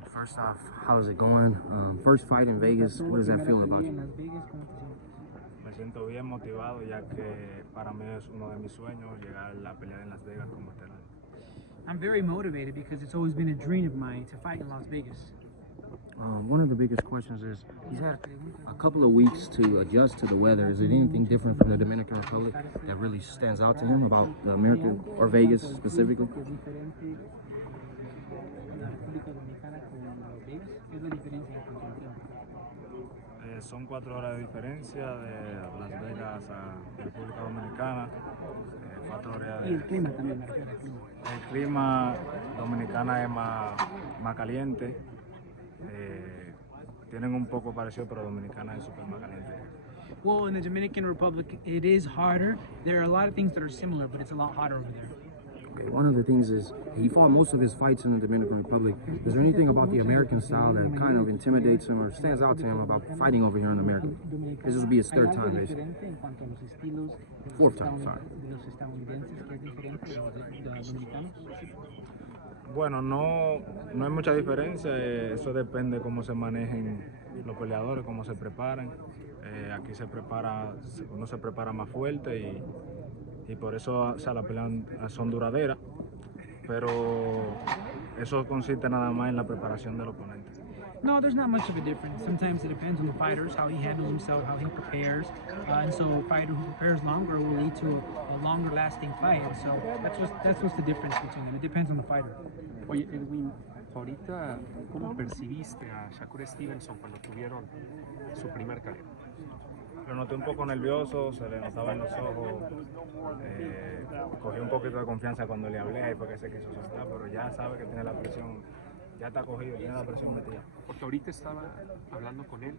right, first off, how's it going? First fight in Vegas, what does that feel about you? Me siento bien motivado ya que para mí es uno de mis sueños llegar a la pelea en Las Vegas como estelar. I'm very motivated because it's always been a dream of mine to fight in Las Vegas. One of the biggest questions is, he's had a couple of weeks to adjust to the weather. Is it anything different from the Dominican Republic that really stands out to him about the American, or Vegas specifically? Son 4 horas de diferencia de Las Vegas a República Dominicana. 4 horas de... Y el clima también, me refiero al clima. El clima dominicana es más caliente. Tienen un poco parecido, pero dominicana es súper más caliente. Well, in the Dominican Republic, it is harder. There are a lot of things that are similar, but it's a lot hotter over there. Okay, one of the things is, he fought most of his fights in the Dominican Republic. Is there anything about the American style that kind of intimidates him or stands out to him about fighting over here in America? This will be his third time, basically. Fourth time, sorry. Bueno, no hay mucha diferencia, eso depende de cómo se manejen los peleadores, cómo se preparan. Aquí uno se prepara más fuerte y por eso, o sea, las peleas son duraderas, pero eso consiste nada más en la preparación del oponente. No, there's not much of a difference. Sometimes it depends on the fighters, how he handles himself, how he prepares. And so a fighter who prepares longer will lead to a longer lasting fight. And so that's what's the difference between them. It depends on the fighter. Oye, Edwin, ahorita, ¿cómo percibiste a Shakur Stevenson cuando tuvieron su primer carrera? Lo noté un poco nervioso, se le notaba en los ojos, cogí un poquito de confianza cuando le hablé y porque se quiso asustar, pero ya sabe que tiene la presión, ya está cogido, tiene la presión metida. Porque ahorita estaba hablando con él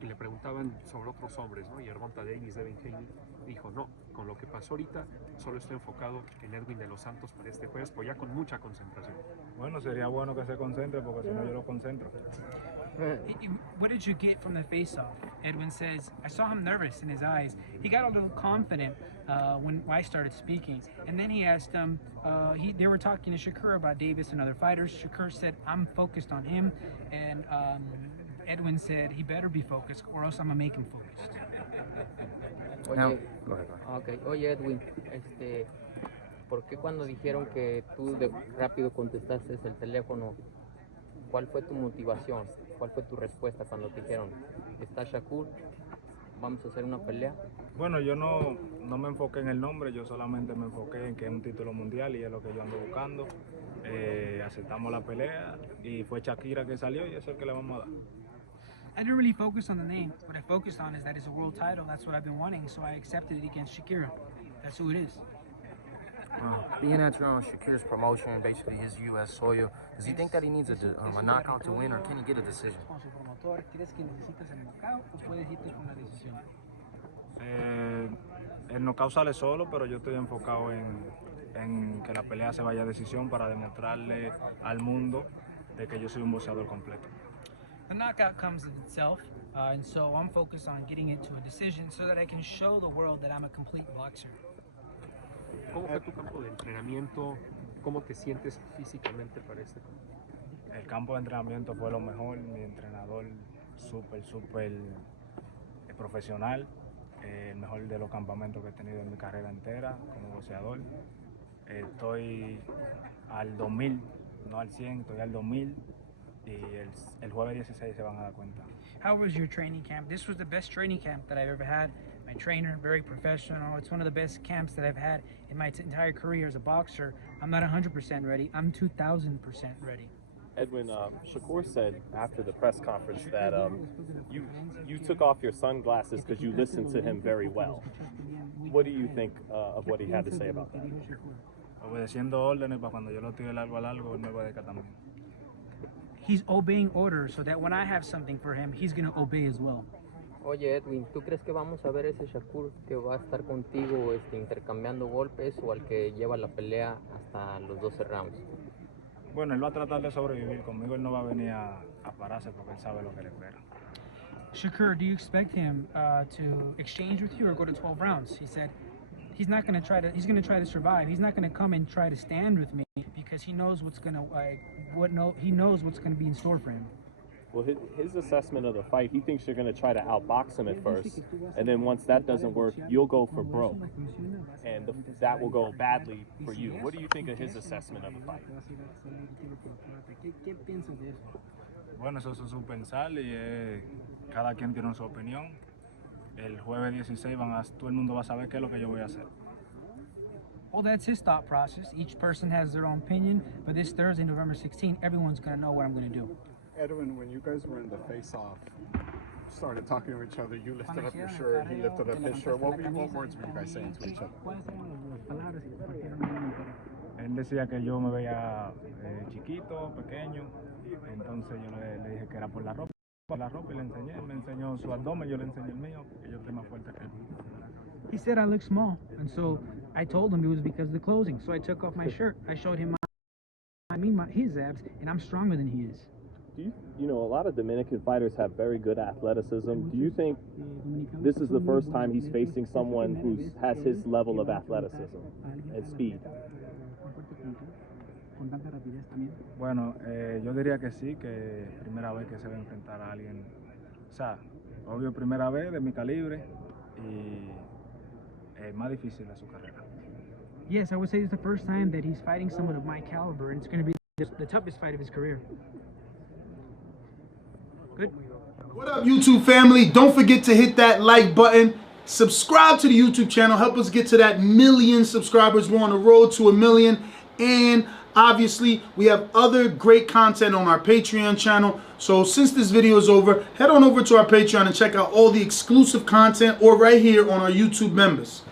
y le preguntaban sobre otros hombres, ¿no? Y Ergonta Davis, Devin Haney, dijo, no, con lo que pasó ahorita, solo estoy enfocado en Edwin de los Santos para este jueves, pues ya con mucha concentración. Bueno, sería bueno que se concentre porque si no yo lo concentro. What did you get from the face-off? Edwin says, I saw him nervous in his eyes. He got a little confident when I started speaking. And then he asked him, they were talking to Shakur about Davis and other fighters. Shakur said, I'm focused on him. And Edwin said, he better be focused or else I'm going to make him focused. Oye, okay. Oye Edwin, ¿por qué cuando dijeron que tú rápido contestaste el teléfono, cuál fue tu motivación? ¿Cuál fue tu respuesta cuando te dijeron, está Shakur, vamos a hacer una pelea? Bueno, yo no me enfoqué en el nombre, yo solamente me enfoqué en que es un título mundial y es lo que yo ando buscando. Aceptamos la pelea y fue Shakira que salió y eso es el que le vamos a dar. I didn't really focus on the name. What I focused on is that it's a world title. That's what I've been wanting, so I accepted it against Shakira. That's who it is. Being at your own Shakir's promotion, basically his U.S. soil, does he think that he needs a knockout to win, or can he get a decision? El knockout sale solo, pero yo estoy enfocado en que la pelea se vaya a decisión para demostrarle al mundo de que yo soy un boxeador completo. The knockout comes in itself, and so I'm focused on getting it to a decision so that I can show the world that I'm a complete boxer. ¿Cómo fue tu campo de entrenamiento? ¿Cómo te sientes físicamente para este campo? El campo de entrenamiento fue lo mejor, mi entrenador súper profesional, el mejor de los campamentos que he tenido en mi carrera entera como boxeador. Estoy al 2000, no al 100, estoy al 2000 y el jueves 16 se van a dar cuenta. How was your training camp? This was the best training camp that I've ever had. My trainer, very professional. It's one of the best camps that I've had in my entire career as a boxer. I'm not 100% ready. I'm 2,000% ready. Edwin, Shakur said after the press conference that you took off your sunglasses because you listened to him very well. What do you think of what he had to say about that? Obedeciendo órdenes para cuando yo lo tire largo a largo, él me obedezca también. He's obeying orders so that when I have something for him, he's going to obey as well. Oye Edwin, ¿tú crees que vamos a ver ese Shakur que va a estar contigo intercambiando golpes o al que lleva la pelea hasta los 12 rounds? Bueno, él va a tratar de sobrevivir conmigo, él no va a venir a pararse porque él sabe lo que le espera. Shakur, do you expect him to exchange with you or go to 12 rounds? He said he's not going to try to. He's going to try to survive. He's not going to come and try to stand with me because he knows what's going to he knows what's going to be in store for him. Well, his assessment of the fight, he thinks you're going to try to outbox him at first, and then once that doesn't work, you'll go for broke, and that will go badly for you. What do you think of his assessment of the fight? Bueno, eso es su pensar y cada quien tiene su opinión. El jueves 16 todo el mundo va a saber qué es lo que yo voy a hacer. Well, that's his thought process. Each person has their own opinion, but this Thursday, November 16th, everyone's going to know what I'm going to do. Edwin, when you guys were in the face-off, started talking to each other, you lifted up your shirt, he lifted up his shirt. What words were you guys saying to each other? Él decía que yo me veía chiquito, pequeño, entonces yo le dije que era por la ropa y le enseñé, él me enseñó su abdomen, yo le enseñé el mío, que yo estoy más fuerte que él. He said I look small, and so I told him it was because of the clothing. So I took off my shirt. I showed him his abs, and I'm stronger than he is. You know, a lot of Dominican fighters have very good athleticism. Do you think this is the first time he's facing someone who has his level of athleticism and speed? Bueno, yo diría que sí, que primera vez que se va a enfrentar a alguien, o sea, obvio primera vez de mi calibre y más difícil de su carrera. Yes, I would say it's the first time that he's fighting someone of my caliber, and it's going to be the toughest fight of his career. Good. What up, YouTube family? Don't forget to hit that like button. Subscribe to the YouTube channel. Help us get to that 1 million subscribers. We're on the road to 1 million. And obviously, we have other great content on our Patreon channel. So since this video is over, head on over to our Patreon and check out all the exclusive content or right here on our YouTube members.